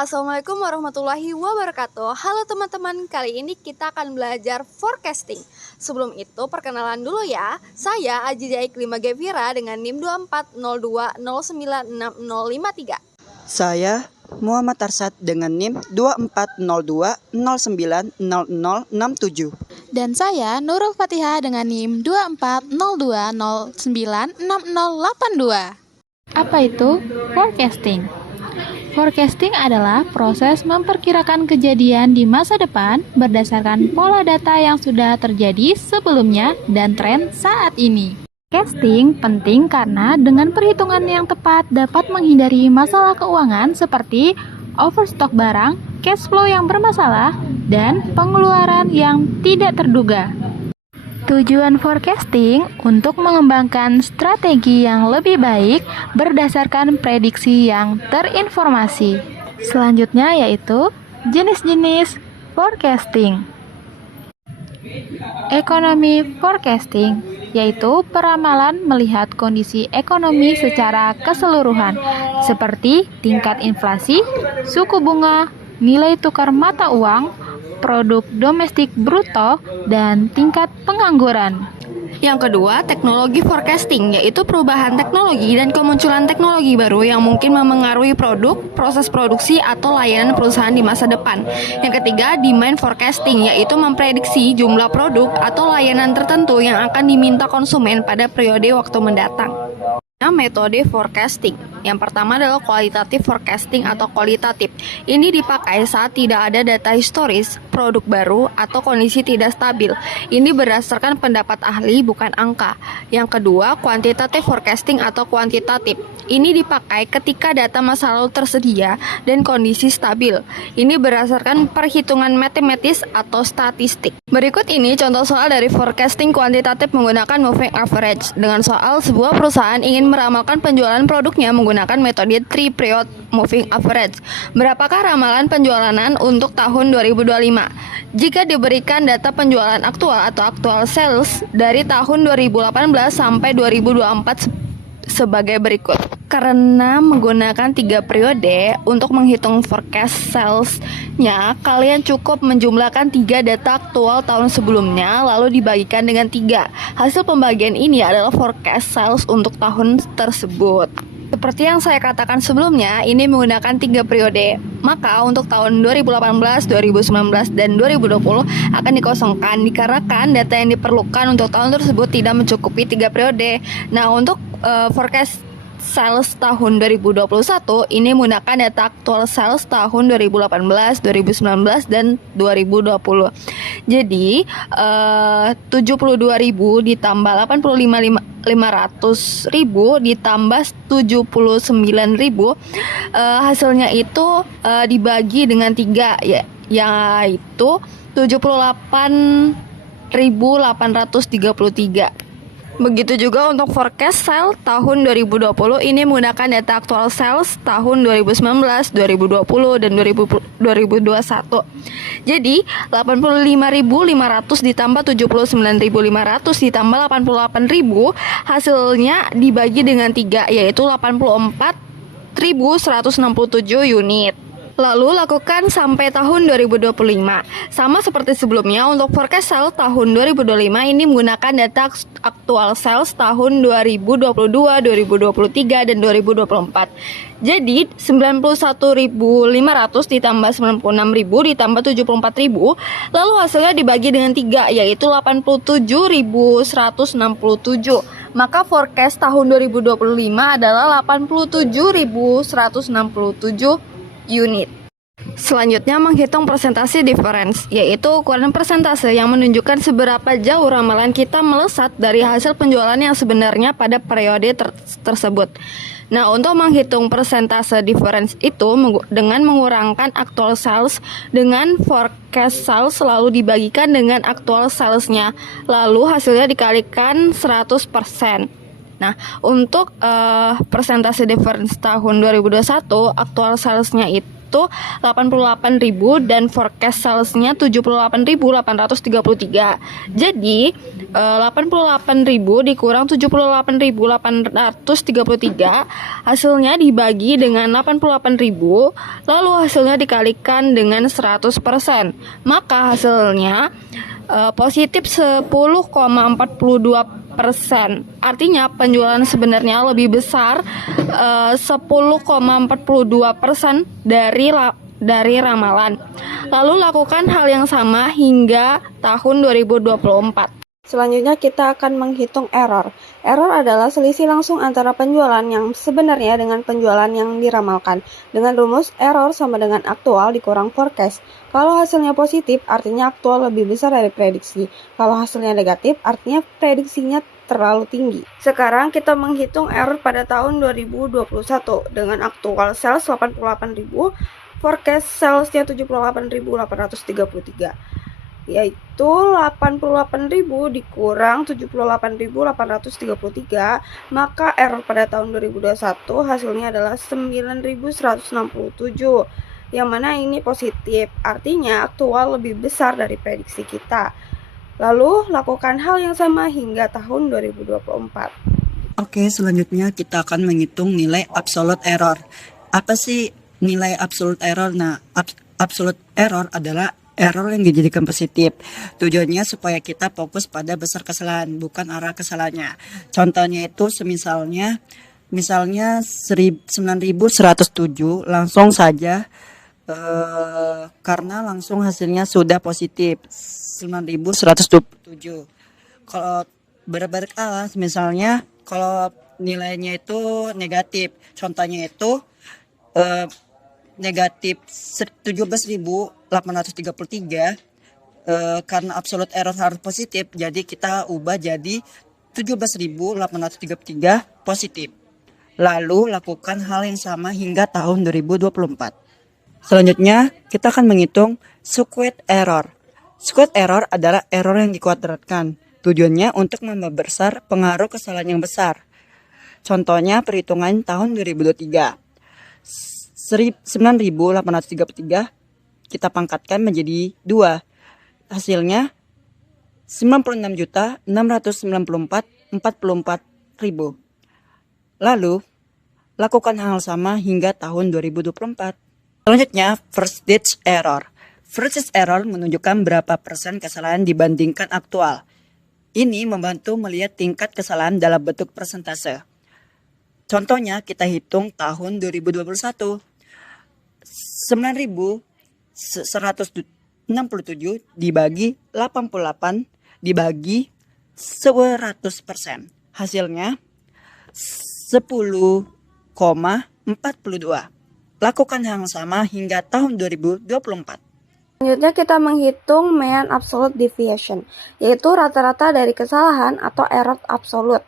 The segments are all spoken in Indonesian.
Assalamualaikum warahmatullahi wabarakatuh. Halo teman-teman, kali ini kita akan belajar forecasting. Sebelum itu perkenalan dulu ya. Saya Aji Jaik 5 Gevira dengan NIM 2402096053. Saya Muhammad Arsad dengan NIM 2402090067. Dan saya Nurul Fatihah dengan NIM 2402096082. Apa itu forecasting? Forecasting adalah proses memperkirakan kejadian di masa depan berdasarkan pola data yang sudah terjadi sebelumnya dan tren saat ini. Forecasting penting karena dengan perhitungan yang tepat dapat menghindari masalah keuangan seperti overstock barang, cash flow yang bermasalah, dan pengeluaran yang tidak terduga. Tujuan forecasting untuk mengembangkan strategi yang lebih baik berdasarkan prediksi yang terinformasi. Selanjutnya yaitu jenis-jenis forecasting. Ekonomi forecasting yaitu peramalan melihat kondisi ekonomi secara keseluruhan seperti tingkat inflasi, suku bunga, nilai tukar mata uang, produk domestik bruto, dan tingkat pengangguran. Yang kedua, teknologi forecasting, yaitu perubahan teknologi dan kemunculan teknologi baru yang mungkin memengaruhi produk, proses produksi, atau layanan perusahaan di masa depan. Yang ketiga, demand forecasting, yaitu memprediksi jumlah produk atau layanan tertentu yang akan diminta konsumen pada periode waktu mendatang. Metode forecasting. Yang pertama adalah kualitatif forecasting atau kualitatif. Ini dipakai saat tidak ada data historis, produk baru, atau kondisi tidak stabil. Ini berdasarkan pendapat ahli, bukan angka. Yang kedua, kuantitatif forecasting atau kuantitatif. Ini dipakai ketika data masa lalu tersedia dan kondisi stabil. Ini berdasarkan perhitungan matematis atau statistik. Berikut ini contoh soal dari forecasting kuantitatif menggunakan moving average. Dengan soal sebuah perusahaan ingin meramalkan penjualan produknya menggunakan metode 3 period moving average. Berapakah ramalan penjualan untuk tahun 2025? Jika diberikan data penjualan aktual atau actual sales dari tahun 2018 sampai 2024 sebagai berikut. Karena menggunakan 3 periode untuk menghitung forecast sales-nya, kalian cukup menjumlahkan 3 data aktual tahun sebelumnya lalu dibagikan dengan 3. Hasil pembagian ini adalah forecast sales untuk tahun tersebut. Seperti yang saya katakan sebelumnya, ini menggunakan 3 periode. Maka untuk tahun 2018, 2019, dan 2020 akan dikosongkan dikarenakan data yang diperlukan untuk tahun tersebut tidak mencukupi 3 periode. Nah, untuk forecast sales tahun 2021 ini menggunakan data aktual sales tahun 2018, 2019, dan 2020. Jadi 72.000 ditambah 85.500.000 ditambah 79.000, hasilnya itu dibagi dengan 3 ya, yaitu 78.833. Begitu juga untuk forecast sales tahun 2020 ini menggunakan data aktual sales tahun 2019, 2020, dan 2021. Jadi 85.500 ditambah 79.500 ditambah 88.000, hasilnya dibagi dengan 3 yaitu 84.167 unit. Lalu lakukan sampai tahun 2025. Sama seperti sebelumnya, untuk forecast sales tahun 2025 ini menggunakan data aktual sales tahun 2022, 2023, dan 2024. Jadi 91.500 ditambah 96.000 ditambah 74.000, lalu hasilnya dibagi dengan 3 yaitu 87.167. Maka forecast tahun 2025 adalah 87.167 unit. Selanjutnya menghitung persentase difference, yaitu ukuran persentase yang menunjukkan seberapa jauh ramalan kita melesat dari hasil penjualan yang sebenarnya pada periode tersebut. Nah, untuk menghitung persentase difference itu dengan mengurangkan actual sales dengan forecast sales lalu dibagikan dengan actual salesnya, lalu hasilnya dikalikan 100%. Nah, untuk persentase difference tahun 2021 aktual salesnya itu yaitu 88.000 dan forecast salesnya 78.833. Jadi 88.000 dikurang 78.833, hasilnya dibagi dengan 88.000, lalu hasilnya dikalikan dengan 100%. Maka hasilnya positif 10,42%. Artinya penjualan sebenarnya lebih besar 10,42% dari ramalan. Lalu lakukan hal yang sama hingga tahun 2024. Selanjutnya kita akan menghitung error. Error adalah selisih langsung antara penjualan yang sebenarnya dengan penjualan yang diramalkan. Dengan rumus error sama dengan aktual dikurang forecast. Kalau hasilnya positif, artinya aktual lebih besar dari prediksi. Kalau hasilnya negatif, artinya prediksinya terlalu tinggi. Sekarang kita menghitung error pada tahun 2021 dengan aktual sales 88.000, forecast salesnya 78.833. Yaitu 88.000 dikurang 78.833, maka error pada tahun 2021 hasilnya adalah 9.167, yang mana ini positif, artinya aktual lebih besar dari prediksi kita. Lalu lakukan hal yang sama hingga tahun 2024. Oke, selanjutnya kita akan menghitung nilai absolute error. Apa sih nilai absolute error? Nah, absolute error adalah error yang dijadikan positif. Tujuannya supaya kita fokus pada besar kesalahan, bukan arah kesalahannya. Contohnya itu misalnya 9.107 langsung saja karena langsung hasilnya sudah positif 9.127. Kalau berbalik arah, misalnya kalau nilainya itu negatif, contohnya itu negatif 17.833, karena absolute error harus positif, jadi kita ubah jadi 17.833 positif. Lalu lakukan hal yang sama hingga tahun 2024. Selanjutnya kita akan menghitung squared error. Squared error adalah error yang dikuadratkan. Tujuannya untuk memperbesar pengaruh kesalahan yang besar. Contohnya perhitungan tahun 2023. 9.833 kita pangkatkan menjadi 2. Hasilnya 96.694.044. Lalu lakukan hal sama hingga tahun 2024. Selanjutnya first stage error. First stage error menunjukkan berapa persen kesalahan dibandingkan aktual. Ini membantu melihat tingkat kesalahan dalam bentuk persentase. Contohnya kita hitung tahun 2021. 9.167 dibagi 88 dibagi 100%. Hasilnya 10,42. Lakukan hal yang sama hingga tahun 2024. Selanjutnya kita menghitung mean absolute deviation, yaitu rata-rata dari kesalahan atau error absolute,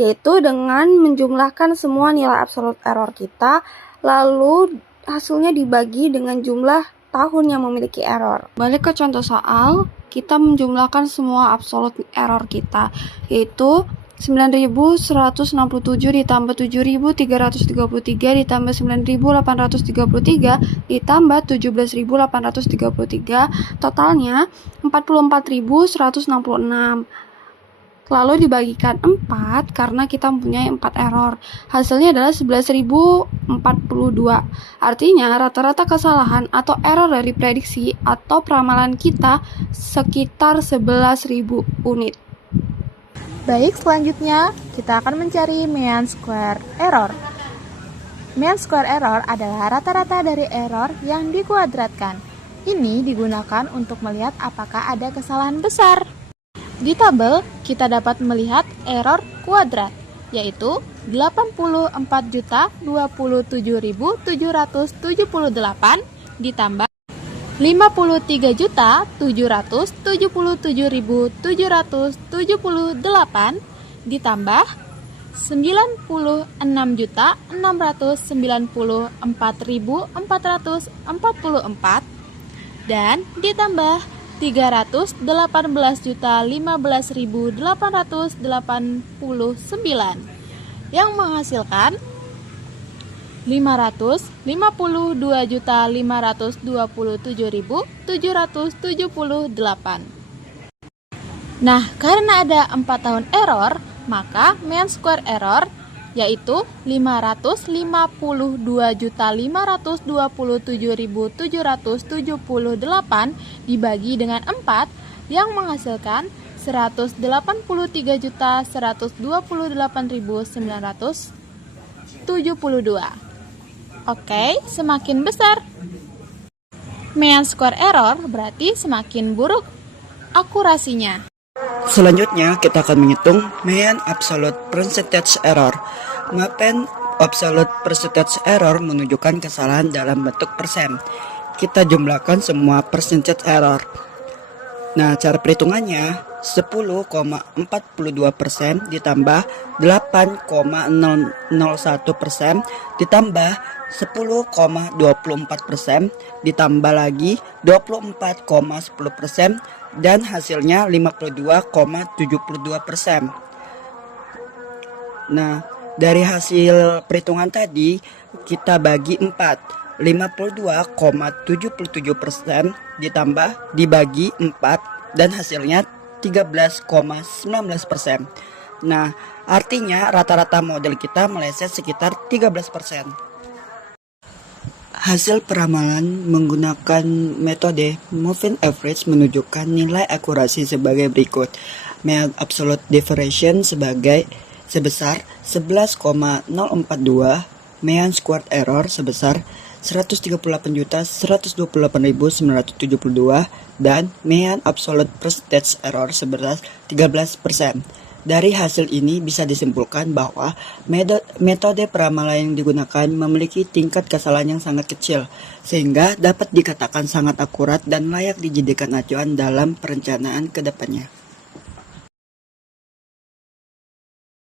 yaitu dengan menjumlahkan semua nilai absolute error kita, lalu hasilnya dibagi dengan jumlah tahun yang memiliki error. Balik ke contoh soal, kita menjumlahkan semua absolute error kita, yaitu 9.167 ditambah 7.333 ditambah 9.833 ditambah 17.833, totalnya 44.166. Lalu dibagikan 4 karena kita mempunyai 4 error. Hasilnya adalah 11.042. Artinya rata-rata kesalahan atau error dari prediksi atau peramalan kita sekitar 11.000 unit. Baik, selanjutnya kita akan mencari mean square error. Mean square error adalah rata-rata dari error yang dikuadratkan. Ini digunakan untuk melihat apakah ada kesalahan besar. Di tabel, kita dapat melihat error kuadrat, yaitu 84.027.778 ditambah 53.777.778 ditambah 96.694.444 dan ditambah 318.015.889 yang menghasilkan 552.527.778. Nah, karena ada 4 tahun error, maka mean square error yaitu 552.527.778 dibagi dengan 4 yang menghasilkan 183.128.972. Oke, semakin besar mean square error berarti semakin buruk akurasinya. Selanjutnya kita akan menghitung mean absolute percentage error. Mean absolute percentage error menunjukkan kesalahan dalam bentuk persen. Kita jumlahkan semua percentage error. Nah, cara perhitungannya 10,42% ditambah 8,001% ditambah 10,24% ditambah lagi 24,10% dan hasilnya 52,72%. Nah, dari hasil perhitungan tadi kita bagi 4. 52,77% ditambah dibagi 4 dan hasilnya 13,19%. Nah, artinya rata-rata model kita meleset sekitar 13%. Hasil peramalan menggunakan metode moving average menunjukkan nilai akurasi sebagai berikut. Mean absolute deviation sebesar 11,042, mean squared error sebesar 138.128.972 dan mean absolute percentage error sebesar 13%. Dari hasil ini bisa disimpulkan bahwa metode peramalan yang digunakan memiliki tingkat kesalahan yang sangat kecil, sehingga dapat dikatakan sangat akurat dan layak dijadikan acuan dalam perencanaan ke depannya.